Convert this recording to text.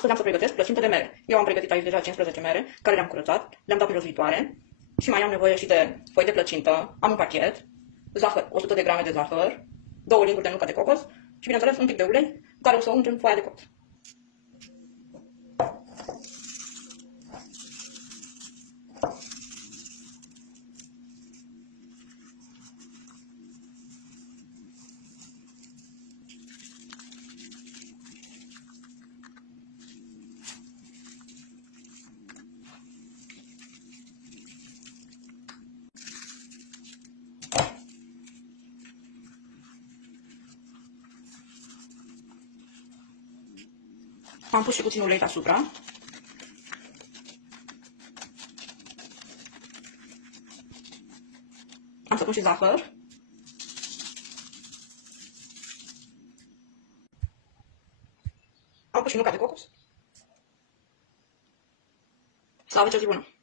Astăzi am să pregătesc plăcinte de mere. Eu am pregătit aici deja 15 mere, care le-am curățat, le-am dat mirositoare și mai am nevoie și de foi de plăcintă, am un pachet, zahăr, 100 de grame de zahăr, 2 linguri de nucă de cocos și, bineînțeles, un pic de ulei, cu care o să ungem foaia de cocos. Am pus și puțin ulei deasupra. Am să pun și zahăr. Am pus și nuca de cocos. Să aveți o zi bună!